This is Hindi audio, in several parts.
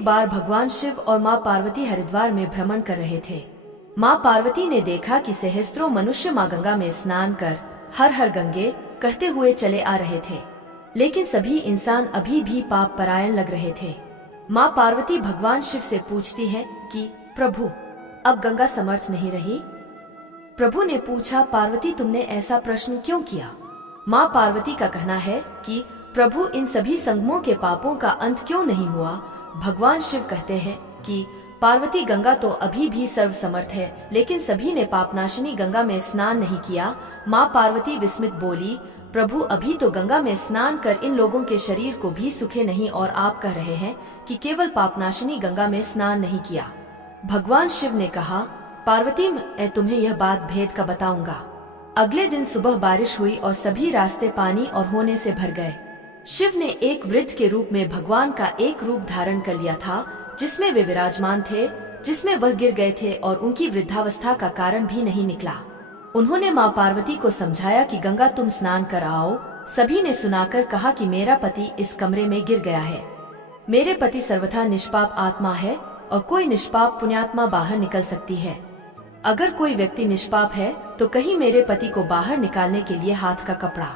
एक बार भगवान शिव और माँ पार्वती हरिद्वार में भ्रमण कर रहे थे। माँ पार्वती ने देखा कि सहस्त्रों मनुष्य माँ गंगा में स्नान कर हर हर गंगे कहते हुए चले आ रहे थे, लेकिन सभी इंसान अभी भी पाप परायण लग रहे थे। माँ पार्वती भगवान शिव से पूछती है कि प्रभु, अब गंगा समर्थ नहीं रही? प्रभु ने पूछा, पार्वती तुमने ऐसा प्रश्न क्यों किया? माँ पार्वती का कहना है कि प्रभु, इन सभी संगमों के पापों का अंत क्यों नहीं हुआ? भगवान शिव कहते हैं कि पार्वती, गंगा तो अभी भी सर्वसमर्थ है, लेकिन सभी ने पापनाशिनी गंगा में स्नान नहीं किया। माँ पार्वती विस्मित बोली, प्रभु, अभी तो गंगा में स्नान कर इन लोगों के शरीर को भी सुखे नहीं और आप कह रहे हैं कि केवल पापनाशिनी गंगा में स्नान नहीं किया। भगवान शिव ने कहा, पार्वती, मैं तुम्हें यह बात भेद का बताऊंगा। अगले दिन सुबह बारिश हुई और सभी रास्ते पानी और होने से भर गए। शिव ने एक वृद्ध के रूप में भगवान का एक रूप धारण कर लिया था, जिसमें वे विराजमान थे, जिसमें वह गिर गए थे और उनकी वृद्धावस्था का कारण भी नहीं निकला। उन्होंने माँ पार्वती को समझाया कि गंगा, तुम स्नान कर आओ। सभी ने सुनाकर कहा कि मेरा पति इस कमरे में गिर गया है। मेरे पति सर्वथा निष्पाप आत्मा है और कोई निष्पाप पुण्यात्मा बाहर निकल सकती है। अगर कोई व्यक्ति निष्पाप है तो कहीं मेरे पति को बाहर निकालने के लिए हाथ का कपड़ा,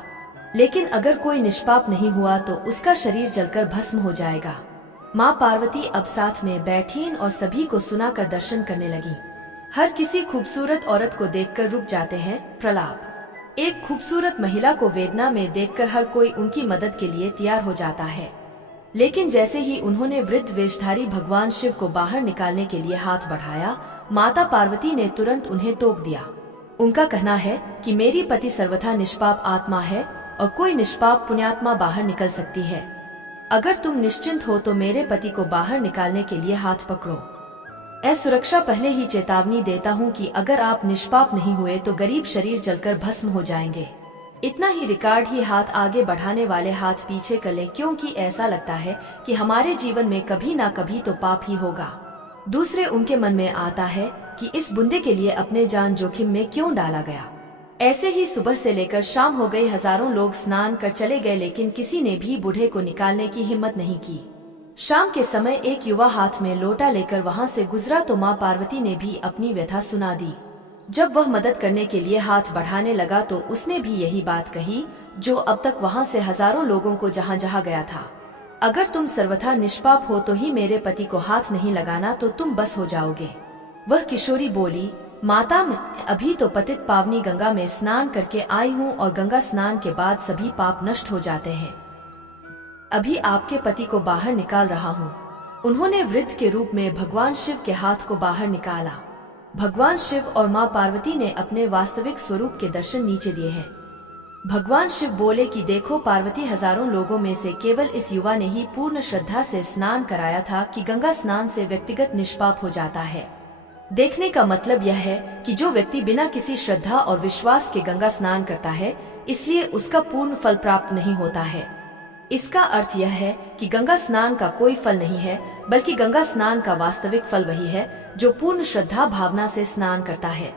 लेकिन अगर कोई निष्पाप नहीं हुआ तो उसका शरीर जलकर भस्म हो जाएगा। माँ पार्वती अब साथ में बैठी और सभी को सुनाकर दर्शन करने लगी। हर किसी खूबसूरत औरत को देखकर रुक जाते हैं। प्रलाप। एक खूबसूरत महिला को वेदना में देखकर हर कोई उनकी मदद के लिए तैयार हो जाता है, लेकिन जैसे ही उन्होंने वृद्ध वेशधारी भगवान शिव को बाहर निकालने के लिए हाथ बढ़ाया, माता पार्वती ने तुरंत उन्हें टोक दिया। उनका कहना है कि मेरी पति सर्वथा निष्पाप आत्मा है और कोई निष्पाप पुण्यात्मा बाहर निकल सकती है। अगर तुम निश्चिंत हो तो मेरे पति को बाहर निकालने के लिए हाथ पकड़ो। ऐ सुरक्षा, पहले ही चेतावनी देता हूँ कि अगर आप निष्पाप नहीं हुए तो गरीब शरीर जलकर भस्म हो जाएंगे। इतना ही रिकॉर्ड ही हाथ आगे बढ़ाने वाले हाथ पीछे कर लें, क्योंकि ऐसा लगता है कि हमारे जीवन में कभी ना कभी तो पाप ही होगा। दूसरे उनके मन में आता है कि इस बुंदे के लिए अपने जान जोखिम में क्यों डाला गया। ऐसे ही सुबह से लेकर शाम हो गई, हजारों लोग स्नान कर चले गए, लेकिन किसी ने भी बूढ़े को निकालने की हिम्मत नहीं की। शाम के समय एक युवा हाथ में लोटा लेकर वहां से गुजरा तो माँ पार्वती ने भी अपनी व्यथा सुना दी। जब वह मदद करने के लिए हाथ बढ़ाने लगा तो उसने भी यही बात कही जो अब तक वहां से हजारों लोगों को जहां जहां गया था। अगर तुम सर्वथा निष्पाप हो तो ही मेरे पति को हाथ नहीं लगाना, तो तुम बस हो जाओगे। वह किशोरी बोली, माता, मैं अभी तो पतित पावनी गंगा में स्नान करके आई हूँ और गंगा स्नान के बाद सभी पाप नष्ट हो जाते हैं। अभी आपके पति को बाहर निकाल रहा हूँ। उन्होंने वृद्ध के रूप में भगवान शिव के हाथ को बाहर निकाला। भगवान शिव और माँ पार्वती ने अपने वास्तविक स्वरूप के दर्शन नीचे दिए हैं। भगवान शिव बोले कि देखो पार्वती, हजारों लोगों में से केवल इस युवा ने ही पूर्ण श्रद्धा से स्नान कराया था कि गंगा स्नान से व्यक्तिगत निष्पाप हो जाता है। देखने का मतलब यह है कि जो व्यक्ति बिना किसी श्रद्धा और विश्वास के गंगा स्नान करता है, इसलिए उसका पूर्ण फल प्राप्त नहीं होता है। इसका अर्थ यह है कि गंगा स्नान का कोई फल नहीं है, बल्कि गंगा स्नान का वास्तविक फल वही है जो पूर्ण श्रद्धा भावना से स्नान करता है।